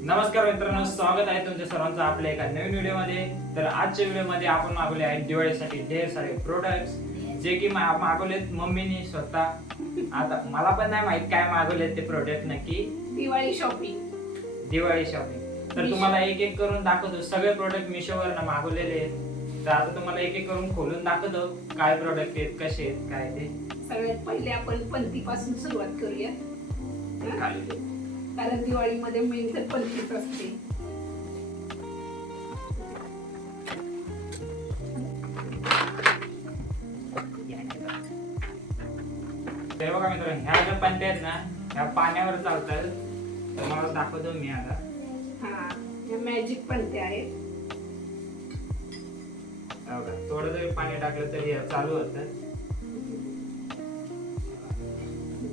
नमस्कार मित्रांनो, स्वागत आहे तुमच्या सर्वांचं आपल्या एका नवीन व्हिडिओमध्ये. तर आजच्या व्हिडिओमध्ये आपण मागवले आहेत दिवाळीसाठी ढेर सारे प्रोडक्ट्स, जे की मागवलेत मम्मीनी स्वतः. आता मला पण नाही माहित काय मागवलेत ते प्रोडक्ट नक्की. दिवाळी शॉपिंग. तर तुम्हाला एक एक करून दाखवतो. सगळे प्रोडक्ट मिशोवर मागवलेले आहेत. तर आता तुम्हाला एक एक करून खोलून दाखवतो काय प्रोडक्ट आहेत, कसे आहेत, काय ते. सगळ्यात पहिले आपण पंथीपासून सुरुवात करूया, खाली कारण दिवाळीमध्ये मेन तर पंथीच असते. ते बघा मित्रांनो, ह्या ज्या पंत्या आहेत ना, ह्या पाण्यावर चालतात. तर मला दाखवतो मी आता. हा, या मॅजिक पंथ्या आहेत. बघा, थोडं जरी पाणी टाकलं तरी हे चालू होतं.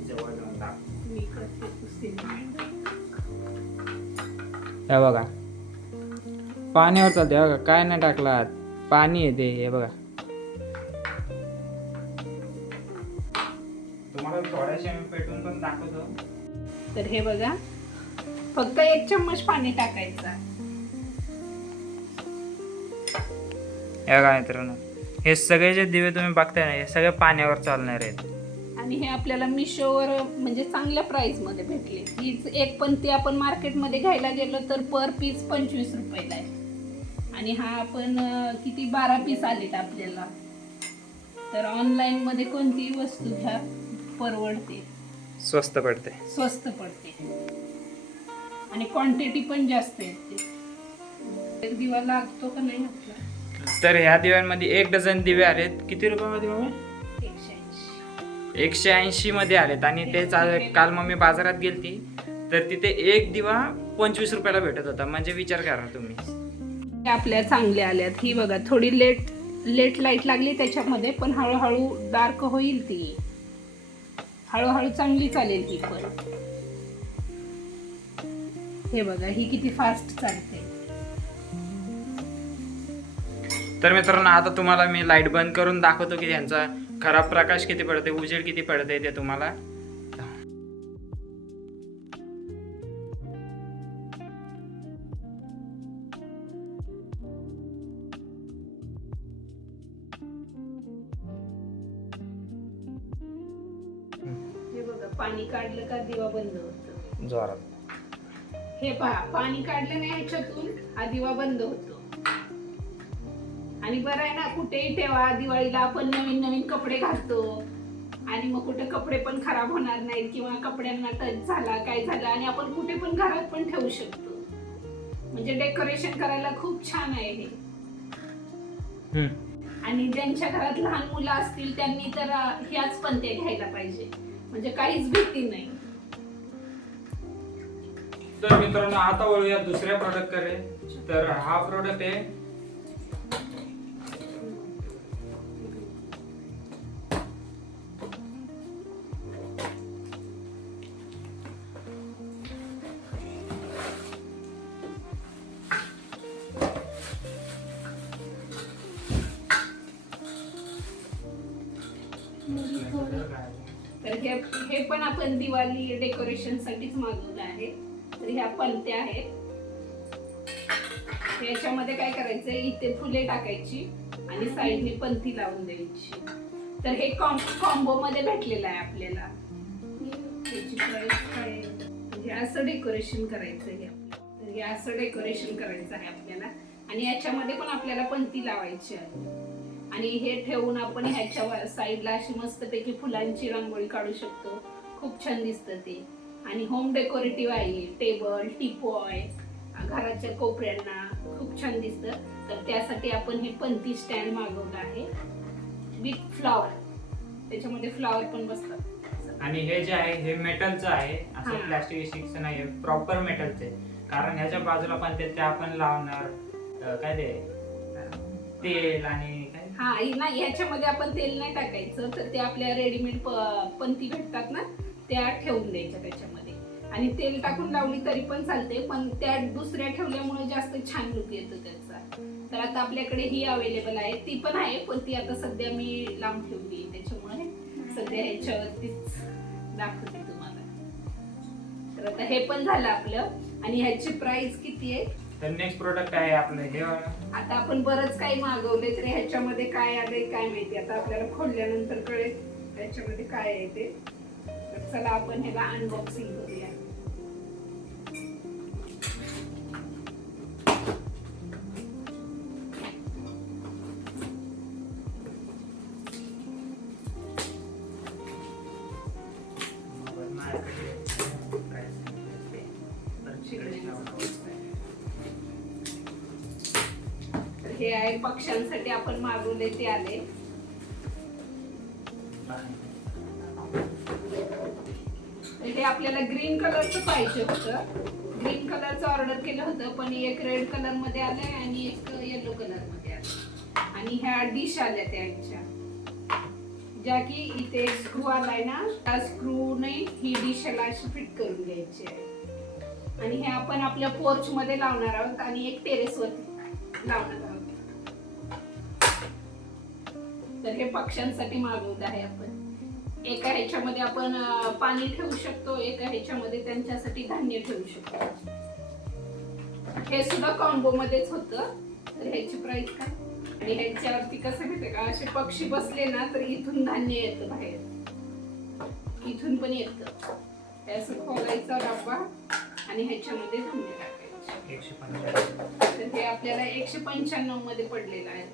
जवळ जाऊन दाखव. मी करते पुसते. हे बघा, पाण्यावर चालते. बघा, काय नाही टाकला, पाणी येते. हे बघा, तुम्हाला थोड्याशा मी पेटवून पण दाखवतो. तर हे बघा, फक्त 1 चम्मच पाणी टाकायचं. हे बघा मित्रांनो, हे सगळे जे दिवे तुम्ही बघताय ना, हे सगळे पाण्यावर चालणार आहेत. आणि हे आपल्याला मिशोवर म्हणजे चांगल्या प्राइस मध्ये भेटले. हीच एक पंथी आपण मार्केटमध्ये घ्यायला गेलो तर पर पीस 25 रुपयाला आहे. आणि हा आपण किती 12 पीस आलेत आपल्याला. तर ऑनलाईन मध्ये कोणतीही वस्तू घ्या, परवडते, स्वस्त पडते. आणि क्वांटिटी पण जास्त येते. एक दिवा लागतो का नाही आपला. तर ह्या दिव्यांमध्ये 1 डझन दिवे आलेत. किती रुपयामध्ये मम्मी? 180 मध्ये आलेत. आणि ते काल मम्मी बाजारात गेलती, तर तिथे एक दिवा 25 रुपयाला भेटत होता. म्हणजे विचार करा तुम्ही. आपल्या चांगल्या आल्यात. ही बघा, थोडी लेट लाईट लागली त्याच्यामध्ये, पण हळूहळू डार्क होईल. ती हळूहळू चांगली चालेल ही पण. हे बघा, ही किती फास्ट चालते. तर मित्रांनो, आता तुम्हाला मी लाईट बंद करून दाखवतो की त्यांचा खराब प्रकाश किती पडते, उजेड किती पडते ते तुम्हाला. हे बघा, पाणी काढलं का दिवा बंद होतो जोरात. हे पहा, पाणी काढलं नाही ह्याच्यातून, हा दिवा बंद होतो. आणि बरं आहे ना, कुठेही ठेवा. दिवाळीला आपण नवीन नवीन कपडे घालतो, आणि मग कुठे कपडे पण खराब होणार नाहीत, किंवा कपड्यांना टच झाला, काय झालं, आणि आपण कुठे पण घरात पण ठेवू शकतो. म्हणजे डेकोरेशन करायला खूप छान आहे हे. आणि ज्यांच्या घरात लहान मुलं असतील त्यांनी तर ह्याच पंत्या घ्यायला पाहिजे, म्हणजे काहीच भीती नाही. तर मित्रांनो, आता वळूया दुसऱ्या प्रोडक्ट कडे. तर हा प्रोडक्ट आहे तर हे पण आपण दिवाळी डेकोरेशन साठीच मागवलं आहे. तर ह्या पंत्या आहेत. याच्यामध्ये काय करायचं, इथे फुले टाकायची आणि साईडने पंथी लावून द्यायची. तर हे कॉम्बो मध्ये भेटलेलं आहे आपल्याला. त्याची प्राइस काय, म्हणजे असं डेकोरेशन करायचं आहे. तर हे असं डेकोरेशन करायचं आहे आपल्याला. आणि याच्यामध्ये पण आपल्याला पंथी लावायची आहे. आणि हे ठेवून आपण ह्याच्या साईडला अशी मस्तपैकी फुलांची रांगोळी काढू शकतो. खूप छान दिसतं ते. आणि होम डेकोरेटिव्ह आहे. टेबल, टीपॉय, घराच्या कोपऱ्यांना खूप छान दिसतं. तर त्यासाठी आपण हे पंथी स्टँड मागवलं आहे विथ फ्लॉवर. त्याच्यामध्ये फ्लॉवर पण बसतात. आणि हे जे आहे हे मेटलचं आहे, असं प्लास्टिक नाही, प्रॉपर मेटलचं आहे. कारण ह्याच्या बाजूला पण ते आपण लावणार काय ते तेल आणि काय. हा नाही, ह्याच्यामध्ये आपण तेल नाही टाकायचं. तर ते आपल्या रेडीमेड पंथी भेटतात ना, त्या ठेवून द्यायच्या त्याच्यामध्ये. आणि तेल टाकून लावली तरी पण चालते, पण त्या दुसऱ्या ठेवल्यामुळे जास्त छान लुक येतो त्याचा. तर आता आपल्याकडे ही अवेलेबल आहे. ती पण आहे, पण ती आता सध्या मी लांब ठेवली, त्याच्यामुळे सध्या ह्याच्यावरतीच दाखवते तुम्हाला. तर आता हे पण झालं आपलं. आणि ह्याची प्राइस किती आहे? तर नेक्स्ट प्रोडक्ट आहे आपलं हे वाला. आता आपण बरंच काही मागवले तरी ह्याच्यामध्ये काय आलंय काय माहिती. आता आपल्याला खोलल्यानंतर कळेल ह्याच्यामध्ये काय आहे ते. तर चला आपण ह्याला अनबॉक्सिंग करूया. तर हे आहे पक्ष्यांसाठी आपण मागवले ते आले. हे आपल्याला ग्रीन कलरचं पाहिजे होतं. ग्रीन कलरचं ऑर्डर केलं होतं पण एक रेड कलर मध्ये आलंय आणि एक येलो कलर मध्ये आलंय. आणि ह्या डिश आल्या त्यांच्या ज्या की इथे एक स्क्रू आलाय ना, त्या स्क्रूने ही डिश याला अशी फिट करून घ्यायची आहे. आणि हे आपण आपल्या पोर्च मध्ये लावणार आहोत आणि एक टेरेस वरती लावणार आहोत. तर हे पक्ष्यांसाठी मागवत आहे आपण. एका ह्याच्यामध्ये आपण पाणी ठेवू शकतो, एका ह्याच्यामध्ये त्यांच्यासाठी धान्य ठेवू शकतो. हे सुद्धा कॉम्बो मध्येच होतं. तर ह्याची प्राइस काय? आणि ह्याच्यावरती कसं माहितीये का, असे पक्षी बसले ना तर इथून धान्य येतं बाहेर, इथून पण येतं. असं खोलायचा डब्बा आणि ह्याच्यामध्ये धान्य टाकायचे. 195. तर हे आपल्याला 195 मध्ये पडलेलं आहे.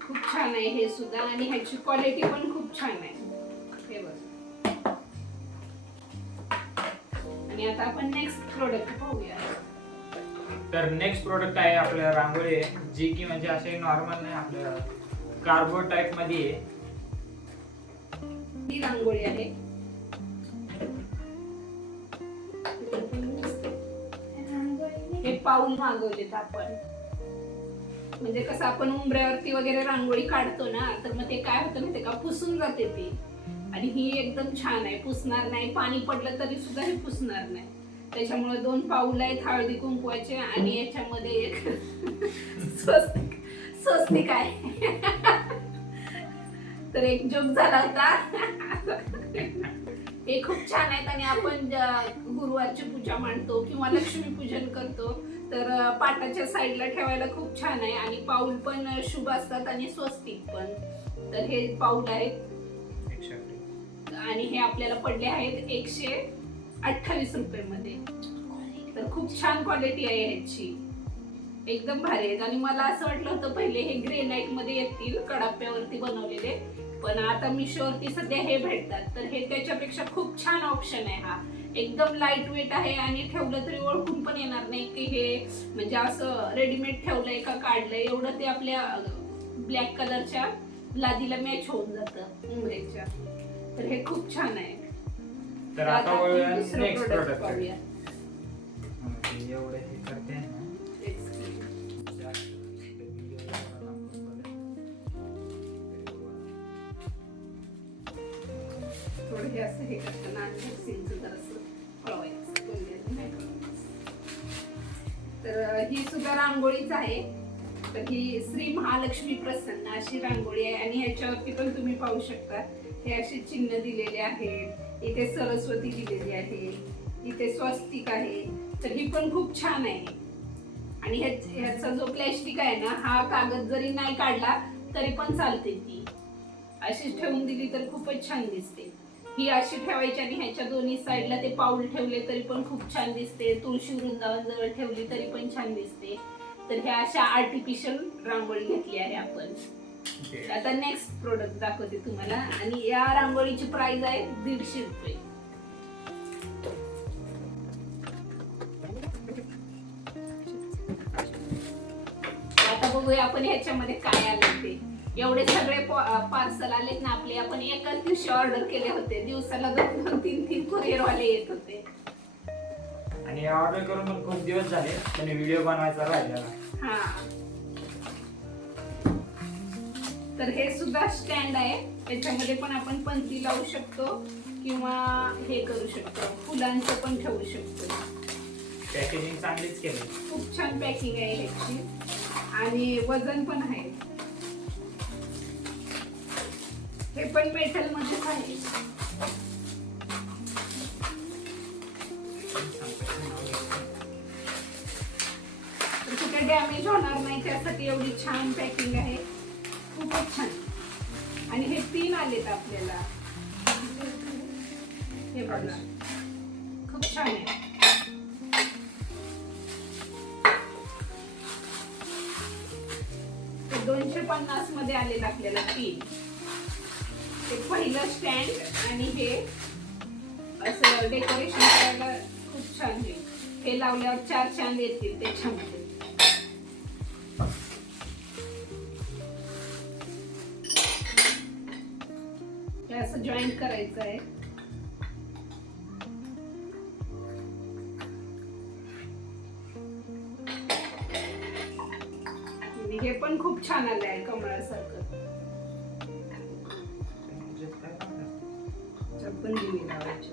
खूप छान आहे हे सुद्धा. आणि ह्याची क्वालिटी पण खूप छान आहे. हे बघ. आणि आता आपण नेक्स्ट प्रोडक्ट पाहूया. तर नेक्स्ट प्रोडक्ट आहे आपल्या रांगोळी आहे, जी की म्हणजे असे नॉर्मल नाही, आपल्या कार्डबोर्ड टाइप मध्ये आहे. ही रांगोळी आहे. हे पाऊल मागवलेत आपण. म्हणजे कसं आपण उंबऱ्यावरती वगैरे रांगोळी काढतो ना, तर मग ते काय होतं माहितीये का, पुसून जाते ती. आणि ही एकदम छान आहे, पुसणार नाही. पाणी पडलं तरी सुद्धा हे पुसणार नाही. त्याच्यामुळे 2 पाऊल आहेत हळदी कुंकवाचे. आणि याच्यामध्ये एक स्वस्तिक आहे. तर एक जोक झाला होता. हे खूप छान आहेत. आणि आपण गुरुवारची पूजा मांडतो किंवा लक्ष्मी पूजन करतो तर पाटाच्या साईडला ठेवायला खूप छान आहे. आणि पाऊल पण शुभ असतात आणि स्वस्तिक पण. तर हे पाऊल आहेत आणि हे आपल्याला पडले आहेत 128 रुपये मध्ये. तर खूप छान क्वालिटी आहे ह्याची, एकदम भारी आहेत. आणि मला असं वाटलं होतं पहिले हे ग्रेनाइट मध्ये येतील, कडाप्यावरती बनवलेले, पण आता मिशोवरती सध्या हे भेटतात. तर हे त्याच्यापेक्षा खूप छान ऑप्शन आहे हा. एकदम लाईट वेट आहे आणि ठेवलं तरी ओळखून पण येणार नाही की हे म्हणजे असं रेडीमेड ठेवलंय का काढलंय. एवढं ते आपल्या ब्लॅक कलरच्या लादीला मॅच होऊन जातं उंबरेच्या. तर हे खूप छान आहे. तर आता वळूया दुसरं नेक्स्ट product प्रोडक्ट. पाहूया. एवढे हे करते ना, थोडं हे असं हे करताना अनबॉक्सिंगचं जरासं कळवायचं, बोललेलं नाही कळवायचं. तर ही सुद्धा रांगोळीच आहे. तर ही श्री महालक्ष्मी प्रसन्न अशी रांगोळी आहे. आणि ह्याच्यावरती पण तुम्ही पाहू शकता हे असे चिन्ह दिलेले आहेत. इथे सरस्वती दिलेली आहे, इथे स्वस्तिक आहे. तर ही पण खूप छान आहे. आणि ह्याचा जो प्लॅस्टिक आहे ना, हा कागद जरी नाही काढला तरी पण चालते. ती अशीच ठेवून दिली तर खूपच छान दिसते. ही अशी ठेवायची आणि ह्याच्या दोन्ही साईडला ते पाऊल ठेवले तरी पण खूप छान दिसते. तुळशी वृंदावन जवळ ठेवली तरी पण छान दिसते. तर ह्या अशा आर्टिफिशियल रांगोळी घेतली आहे आपण. आता नेक्स्ट प्रोडक्ट दाखवते तुम्हाला. आणि या रांगोळीची प्राइस आहे 150 रुपये. आता बघूया आपण ह्याच्यामध्ये काय आले ते. एवढे सगळे पार्सल आलेत ना आपले. आपण एकाच दिवशी ऑर्डर केले होते. दिवसाला 2-3 कुरिअर वाले येत होते. आणि ऑर्डर करून पण खूप दिवस झाले, त्याने व्हिडिओ बनवायचा राहिलेला. हा. तर हे सुद्धा स्टँड आहे. त्याच्यामध्ये पण आपण पंती लावू शकतो किंवा हे करू शकतो, फुलांचं पण ठेवू शकतो. पॅकेजिंग चांगलीच केली. खूप छान पॅकिंग आहे ह्याची. आणि वजन पण आहे. हे पण मेटल मध्येच आहे. तर कुठे डॅमेज होणार नाही त्यासाठी एवढी छान पॅकिंग आहे, खूपच छान. आणि हे 3 आलेत आपल्याला, हे बघा खूप छान आहे. ते 250 मध्ये आलेलं आपल्याला 3. ते पहिलं स्टँड आणि हे असं डेकोरेशन करायला खूप छान होईल. हे लावल्यावर 4 चांद येतील त्याच्यामध्ये. हे असं जॉईंट करायचं आहे. आणि हे पण खूप छान आलं आहे कमळासारखं. चप्पल दिली लावायची.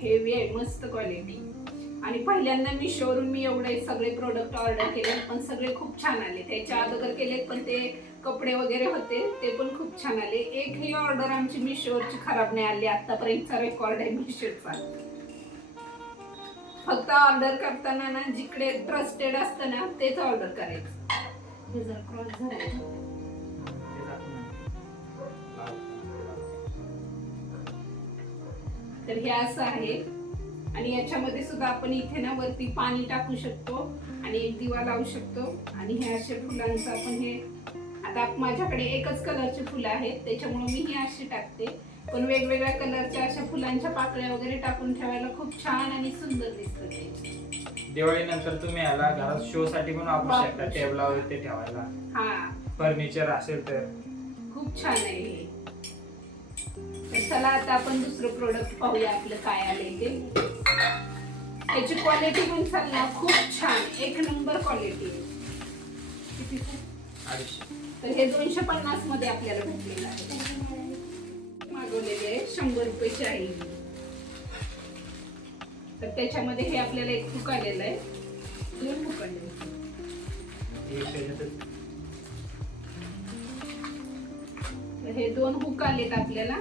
हेवी आहे, मस्त क्वालिटी. आणि पहिल्यांदा मिशोवरून मी एवढे सगळे प्रोडक्ट ऑर्डर केले, पण सगळे खूप छान आले. त्याच्या अगोदर केले पण ते कपडे वगैरे होते ते पण खूप छान आले. एकही ऑर्डर आमची मिशोवरची खराब नाही आली. आतापर्यंतचा रेकॉर्ड आहे मिशोचा. फक्त ऑर्डर करताना ना जिकडे ट्रस्टेड असतं ना तेच ऑर्डर करायचं. हे जर क्रॉस झालं तर हे असं आहे. आणि याच्यामध्ये सुद्धा आपण इथे ना वरती पाणी टाकू शकतो आणि एक दिवा लावू शकतो. आणि हे असे फुलांचं आपण हे, आता माझ्याकडे एकच कलरचे फुलं आहेत त्याच्यामुळे मी हे असे टाकते. पण वेगवेगळ्या कलरच्या अशा फुलांच्या पाकळ्या वगैरे टाकून ठेवायला खूप छान आणि सुंदर दिसतं ते. दिवाळी नंतर तुम्ही याला घरात शो साठी पण वापरू शकता, टेबलावर ते ठेवायला. हा, फर्निचर असेल तर खूप छान आहे हे. तर चला आता आपण दुसरं प्रोडक्ट पाहूया आपलं काय आलंय ते. त्याची क्वालिटी पण चालणार खूप छान, एक नंबर क्वालिटी आहे. तर हे 250 मध्ये आपल्याला भेटलेलं आहे. मागवलेले आहे 100 रुपयाची आहे. तर त्याच्यामध्ये हे आपल्याला एक हुक आलेलं आहे, 2 हुक आलेले. तर हे 2 हुक आलेत आपल्याला.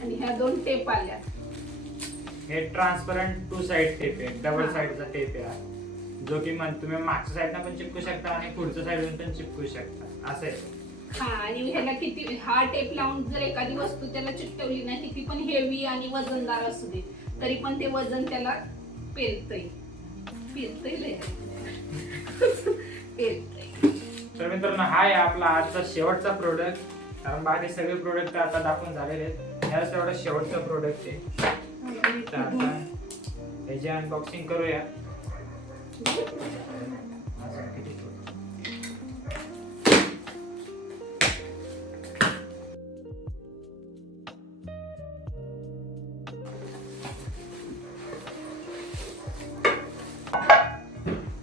आणि ह्या 2 टेप आल्या. हे ट्रान्सपरंट 2 साइड टेप आहे, डबल साइडचा टेप आहे, जो की तुम्ही मागच्या साइडला पण चिपकू शकता आणि पुढच्या साइडून पण चिपकू शकता असं आहे. हा, आणि ह्याला किती हा टेप लावून जर एखादी वस्तू त्याला चिकटवली ना, किती पण हेवी आणि वजनदार असू दे तरी पण ते वजन त्याला पेलतंय. तर मित्रांनो, हा आहे आपला आजचा शेवटचा प्रोडक्ट. कारण बाकी सगळे प्रोडक्ट आता दाखवून झालेले आहेत. ह्याच तेवढा शेवटचा प्रोडक्ट आहे. तर आता ह्याची अनबॉक्सिंग करूया.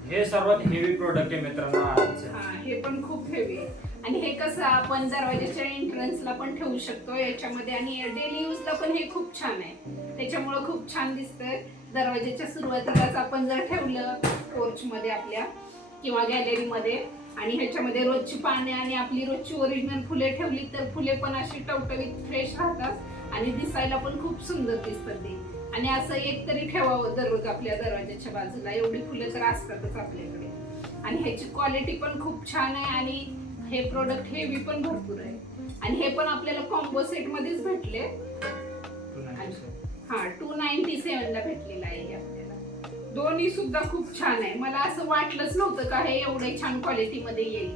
हे सर्वात हेवी प्रोडक्ट आहे मित्रांनो आजचं. हा, हे पण खूप हेवी आहे. आणि हे कसं आपण दरवाजाच्या एंट्रन्सला पण ठेवू शकतो याच्यामध्ये. आणि डेली यूजला पण हे खूप छान आहे, त्याच्यामुळे खूप छान दिसतंय. दरवाजाच्या सुरुवातीलाच आपण जर ठेवलं पोर्च मध्ये आपल्या किंवा गॅलरीमध्ये, आणि ह्याच्यामध्ये रोजची पाने आणि आपली रोजची ओरिजिनल फुले ठेवली तर फुले पण अशी टवटवीत फ्रेश राहतात आणि दिसायला पण खूप सुंदर दिसतात ते. आणि असं एक तरी ठेवावं दररोज आपल्या दरवाजाच्या बाजूला, एवढी फुलं तर असतातच आपल्याकडे. आणि ह्याची क्वालिटी पण खूप छान आहे आणि हे प्रोडक्ट हेवी पण भरपूर आहे. आणि हे पण आपल्याला कॉम्बो सेट मध्येच भेटले. हा, 297 ला भेटलेला आहे हे आपल्याला. दोन्ही सुद्धा खूप छान आहे. मला असं वाटलंच नव्हतं का हे एवढे छान क्वालिटी मध्ये येईल.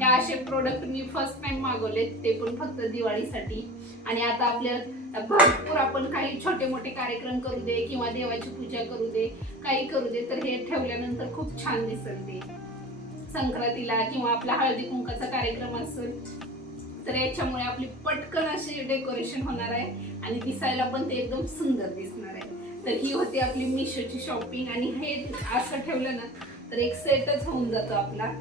हे असे प्रोडक्ट मी फर्स्ट टाइम मागवले, ते पण फक्त दिवाळीसाठी. आणि आता आपल्या भरपूर आपण काही छोटे मोठे कार्यक्रम करू दे किंवा देवाची पूजा करू दे, काही करू दे, तर हे ठेवल्यानंतर खूप छान दिसेल ते. संक्रांतीला किंवा आपला हळदी कुंकाचा कार्यक्रम असेल तर याच्यामुळे आपली पटकन अशी डेकोरेशन होणार आहे आणि दिसायला पण ते एकदम सुंदर दिसणार आहे. तर ही होती आपली मिशोची शॉपिंग. आणि हे असं ठेवलं ना तर एक सेटच होऊन जातो आपला.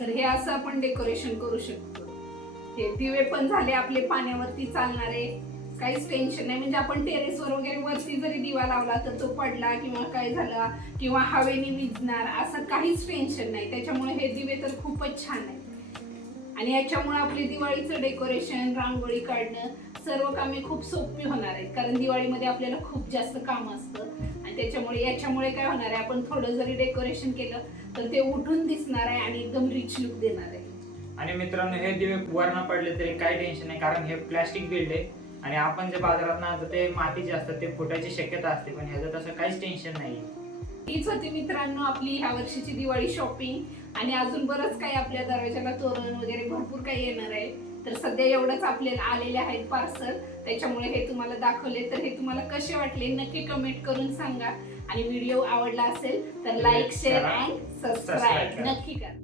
तर हे असं आपण डेकोरेशन करू शकतो. हे दिवे पण झाले आपले पाण्यावरती चालणारे, काहीच टेन्शन नाही. म्हणजे आपण टेरेसवर वगैरे वरती जरी दिवा लावला तर तो पडला किंवा काय झाला किंवा हवेने विझणार असं काहीच टेन्शन नाही. त्याच्यामुळे हे दिवे तर खूपच छान आहेत. आणि याच्यामुळे आपले दिवाळीचं डेकोरेशन, रांगोळी काढणं सर्व कामे खूप सोपी होणार आहेत. कारण दिवाळीमध्ये आपल्याला खूप जास्त काम असतं आणि त्याच्यामुळे याच्यामुळे काय होणार आहे, आपण थोडं जरी डेकोरेशन केलं तर ते उठून दिसणार आहे आणि एकदम रिच लुक देणार आहे. आणि मित्रांनो, हे दिवे वरनं पडले तरी काही टेन्शन नाही, कारण हे प्लॅस्टिक बिल्ड आहे आणि आपण जे बाजारात ना ते मातीचे असतात ते फुटायची शक्यता असते, पण ह्याचं तसं काहीच टेन्शन नाही. हीच होती मित्रांनो आपली ह्या वर्षीची दिवाळी शॉपिंग. आणि अजून बरंच काही आपल्या दरवाजाला तोरण वगैरे भरपूर काही येणार आहे. तर सध्या एवढंच आपल्याला आलेले आहेत पार्सल, त्याच्यामुळे हे तुम्हाला दाखवले. तर हे तुम्हाला कसे वाटले नक्की कमेंट करून सांगा. आणि व्हिडिओ आवडला असेल तर लाईक, शेअर अँड सबस्क्राईब नक्की करा.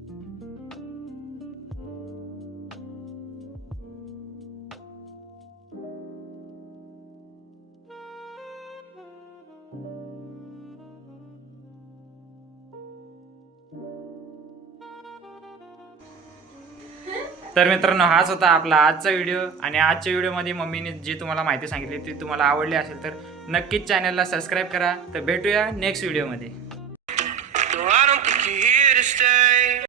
तर मित्रांनो, हाच होता आपला आजचा व्हिडिओ. आणि आजच्या व्हिडिओमध्ये मम्मीने जी तुम्हाला माहिती सांगितली ती तुम्हाला आवडली असेल तर नक्कीच चॅनलला सबस्क्राईब करा. तर भेटूया नेक्स्ट व्हिडिओमध्ये.